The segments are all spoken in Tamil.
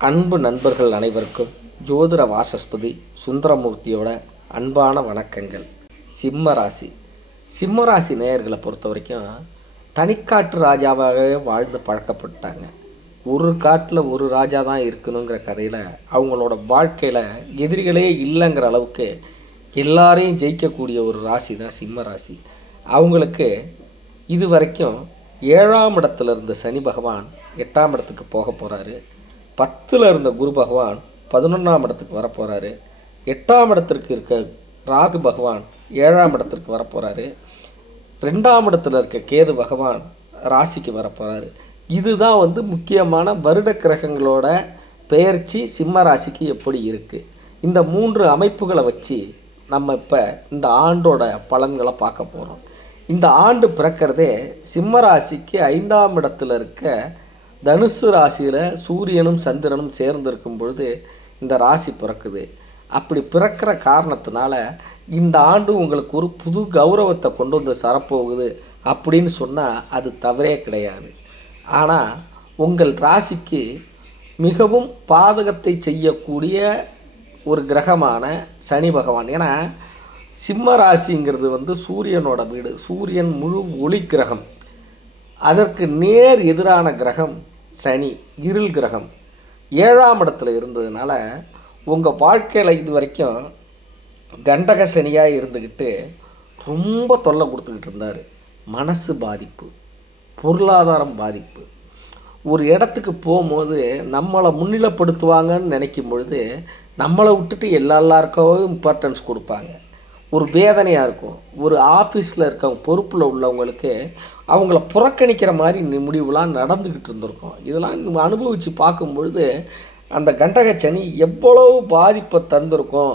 அன்பு நண்பர்கள் அனைவருக்கும் ஜோதிட வாசஸ்பதி சுந்தரமூர்த்தியோட அன்பான வணக்கங்கள். சிம்மராசி சிம்மராசி நேயர்களை பொறுத்த வரைக்கும் தனிக்காட்டு ராஜாவாகவே வாழ்ந்து பழக்கப்பட்டாங்க. ஒரு காட்டில் ஒரு ராஜா தான் இருக்கணுங்கிற கதையில் அவங்களோட வாழ்க்கையில் எதிரிகளே இல்லைங்கிற அளவுக்கு எல்லாரையும் ஜெயிக்கக்கூடிய ஒரு ராசி தான் சிம்ம ராசி. அவங்களுக்கு இது வரைக்கும் 7ஆம் இடத்துல இருந்த சனி பகவான் 8ஆம் இடத்துக்கு போக போகிறாரு. 10ல் இருந்த குரு பகவான் 11ஆம் இடத்துக்கு வரப்போகிறாரு. 8ஆம் இடத்திற்கு இருக்க ராகு பகவான் 7ஆம் இடத்திற்கு வரப்போகிறாரு. 2ஆம் இடத்துல இருக்க கேது பகவான் ராசிக்கு வரப்போகிறாரு. இதுதான் முக்கியமான வருட கிரகங்களோட பெயர்ச்சி சிம்ம ராசிக்கு எப்படி இருக்குது. இந்த 3 அமைப்புகளை வச்சு நம்ம இப்போ இந்த ஆண்டோட பலன்களை பார்க்க போகிறோம். இந்த ஆண்டு பிறக்கிறதே சிம்ம ராசிக்கு 5ஆம் இடத்துல இருக்க தனுசு ராசியில் சூரியனும் சந்திரனும் சேர்ந்திருக்கும் பொழுது இந்த ராசி பிறக்குது. அப்படி பிறக்கிற காரணத்தினால இந்த ஆண்டு உங்களுக்கு ஒரு புது கௌரவத்தை கொண்டு வந்து சரப்போகுது அப்படின்னு சொன்னால் அது தவறே கிடையாது. ஆனால் உங்கள் ராசிக்கு மிகவும் பாதகத்தை செய்யக்கூடிய ஒரு கிரகமான சனி பகவான். ஏன்னா சிம்ம ராசிங்கிறது சூரியனோட வீடு. சூரியன் முழு ஒளி கிரகம். அதற்கு நேர் எதிரான கிரகம் சனி, இருள் கிரகம். 7ஆம் இடத்துல இருந்ததுனால உங்கள் வாழ்க்கையில் இது வரைக்கும் கண்டக சனியாக இருந்துக்கிட்டு ரொம்ப தொல்லை கொடுத்துக்கிட்டு இருந்தார். மனசு பாதிப்பு, பொருளாதாரம் பாதிப்பு. ஒரு இடத்துக்கு போகும்போது நம்மளை முன்னிலைப்படுத்துவாங்கன்னு நினைக்கும் பொழுது நம்மளை விட்டுட்டு எல்லாருக்கும் இம்பார்ட்டன்ஸ் கொடுப்பாங்க. ஒரு வேதனையாக இருக்கும். ஒரு ஆஃபீஸில் இருக்கவங்க பொறுப்பில் உள்ளவங்களுக்கு அவங்கள புறக்கணிக்கிற மாதிரி முடிவுலாம் நடந்துக்கிட்டு இருந்திருக்கும். இதெல்லாம் நம்ம அனுபவித்து பார்க்கும்பொழுது அந்த கண்டகச்சனி எவ்வளவு பாதிப்பை தந்திருக்கும்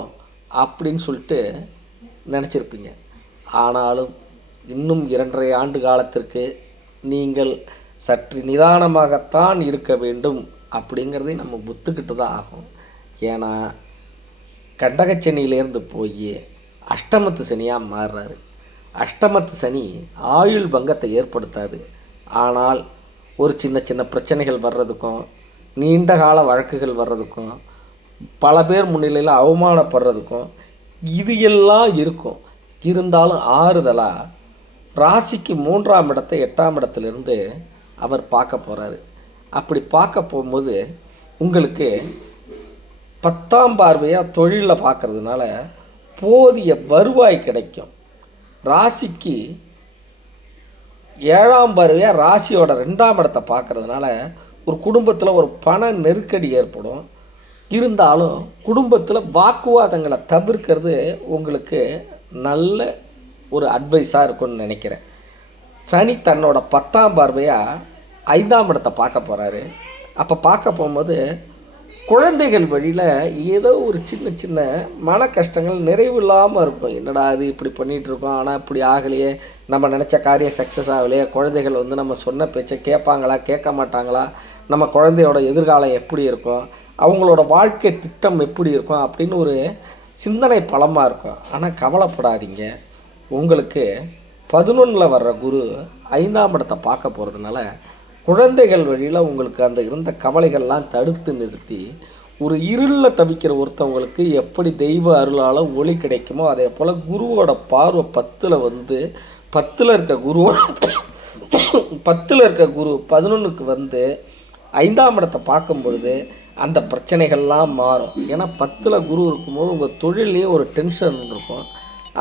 அப்படின்னு சொல்லிட்டு நினச்சிருப்பீங்க. ஆனாலும் இன்னும் 2.5 ஆண்டு காலத்திற்கு நீங்கள் சற்று நிதானமாகத்தான் இருக்க வேண்டும் அப்படிங்கிறதை நம்ம ஒத்துக்கிட்டு தான் ஆகும். ஏன்னா கண்டகச்சனியிலேருந்து போய் அஷ்டமத்து சனியாக மாறுறாரு. அஷ்டமத்து சனி ஆயுள் பங்கத்தை ஏற்படுத்தாது. ஆனால் ஒரு சின்ன சின்ன பிரச்சனைகள் வர்றதுக்கும், நீண்ட கால வழக்குகள் வர்றதுக்கும், பல பேர் முன்னிலையில் அவமானப்படுறதுக்கும் இது எல்லாம் இருக்கும். இருந்தாலும் ஆறுதலாக ராசிக்கு 3ஆம் இடத்தை 8ஆம் இடத்துலேருந்து அவர் பார்க்க போகிறாரு. அப்படி பார்க்க போகும்போது உங்களுக்கு 10ஆம் பார்வையாக தொழிலில் பார்க்குறதுனால போதிய வருவாய் கிடைக்கும். ராசிக்கு 7ஆம் பார்வையாக ராசியோட 2ஆம் இடத்தை பார்க்குறதுனால ஒரு குடும்பத்தில் ஒரு பண நெருக்கடி ஏற்படும். இருந்தாலும் குடும்பத்தில் வாக்குவாதங்களை தவிர்க்கிறது உங்களுக்கு நல்ல ஒரு அட்வைஸாக இருக்கும்னு நினைக்கிறேன். சனி தன்னோட 10ஆம் பார்வையாக 5ஆம் இடத்தை பார்க்க போகிறாரு. அப்போ பார்க்க போகும்போது குழந்தைகள் வழியில் ஏதோ ஒரு சின்ன சின்ன மன கஷ்டங்கள் நிறைவு இல்லாமல் இருக்கும். என்னடா அது இப்படி பண்ணிகிட்ருக்கோம், ஆனால் இப்படி ஆகலையே, நம்ம நினச்ச காரியம் சக்ஸஸ் ஆகலையே, குழந்தைகள் நம்ம சொன்ன பேச்சை கேட்பாங்களா கேட்க மாட்டாங்களா, நம்ம குழந்தையோட எதிர்காலம் எப்படி இருக்கும், அவங்களோட வாழ்க்கை திட்டம் எப்படி இருக்கும் அப்படின்னு ஒரு சிந்தனை பலமாக இருக்கும். ஆனால் கவலைப்படாதீங்க. உங்களுக்கு 11ல் வர்ற குரு 5ஆம் இடத்தை பார்க்க போகிறதுனால குழந்தைகள் வழியில் உங்களுக்கு அந்த இருந்த கவலைகள்லாம் தடுத்து நிறுத்தி ஒரு இருளில் தவிக்கிற ஒருத்தவங்களுக்கு எப்படி தெய்வ அருளால் ஒளி கிடைக்குமோ அதே போல் குருவோட பார்வை 10ல் இருக்க குருவோட 10ல் இருக்க குரு 11க்கு 5ஆம் இடத்தை பார்க்கும் பொழுது அந்த பிரச்சனைகள்லாம் மாறும். ஏன்னா 10ல் குரு இருக்கும்போது உங்கள் தொழிலையும் ஒரு டென்ஷன் இருக்கும்.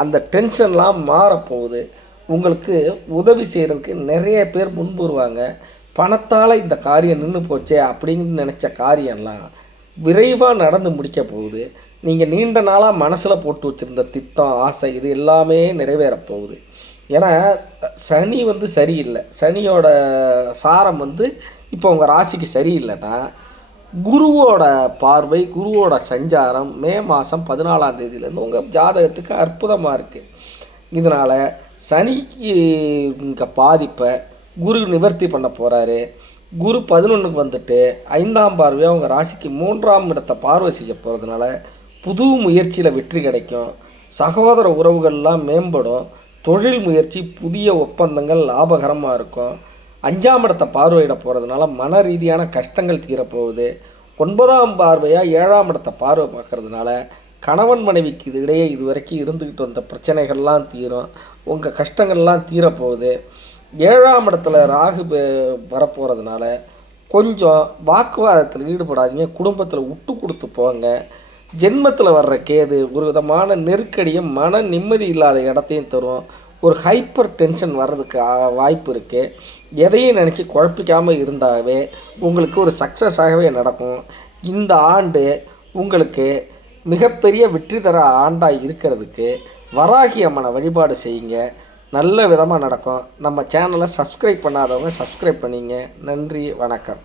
அந்த டென்ஷன்லாம் மாறப்போகுது. உங்களுக்கு உதவி செய்கிறதுக்கு நிறைய பேர் முன்பு வருவாங்க. பணத்தால் இந்த காரியம் நின்று போச்சே அப்படின்னு நினச்ச காரியம்லாம் விரைவாக நடந்து முடிக்க போகுது. நீங்கள் நீண்ட நாளாக மனசில் போட்டு வச்சுருந்த திட்டம், ஆசை இது எல்லாமே நிறைவேறப் போகுது. ஏன்னா சனி சரியில்லை. சனியோட சாரம் இப்போ உங்கள் ராசிக்கு சரியில்லைன்னா குருவோட பார்வை, குருவோட சஞ்சாரம் மே மாதம் 14ஆம் தேதியிலேருந்து உங்கள் ஜாதகத்துக்கு அற்புதமாக இருக்குது. இதனால் சனிக்கு பாதிப்பை குரு நிவர்த்தி பண்ண போகிறாரு. குரு 11க்கு 5ஆம் பார்வையாக உங்கள் ராசிக்கு 3ஆம் இடத்தை பார்வை செய்ய போகிறதுனால புது முயற்சியில் வெற்றி கிடைக்கும். சகோதர உறவுகள்லாம் மேம்படும். தொழில் முயற்சி, புதிய ஒப்பந்தங்கள் லாபகரமாக இருக்கும். 5ஆம் இடத்தை பார்வையிட போகிறதுனால மன ரீதியான கஷ்டங்கள் தீரப்போகுது. 9ஆம் பார்வையாக 7ஆம் இடத்தை பார்வை பார்க்கறதுனால கணவன் மனைவிக்கு இடையே இது வரைக்கும் இருந்துக்கிட்டு வந்த பிரச்சனைகள்லாம் தீரும். உங்கள் கஷ்டங்கள்லாம் தீரப்போகுது. 7ஆம் இடத்துல ராகு வரப்போகிறதுனால கொஞ்சம் வாக்குவாதத்தில் ஈடுபடாதீங்க. குடும்பத்தில் விட்டு கொடுத்து போங்க. ஜென்மத்தில் வர்ற கேது ஒரு விதமான நெருக்கடியும் மன நிம்மதி இல்லாத இடத்தையும் தரும். ஒரு ஹைப்பர் டென்ஷன் வர்றதுக்கு வாய்ப்பு இருக்குது. எதையும் நினச்சி குழப்பிக்காமல் இருந்தாவே உங்களுக்கு ஒரு சக்ஸஸாகவே நடக்கும். இந்த ஆண்டு உங்களுக்கு மிகப்பெரிய வெற்றி தர ஆண்டாக இருக்கிறதுக்கு வராகி அம்மனை வழிபாடு செய்யுங்க. நல்ல விதமாக நடக்கும். நம்ம சேனலை சப்ஸ்கிரைப் பண்ணாதவங்க சப்ஸ்கிரைப் பண்ணிங்க. நன்றி, வணக்கம்.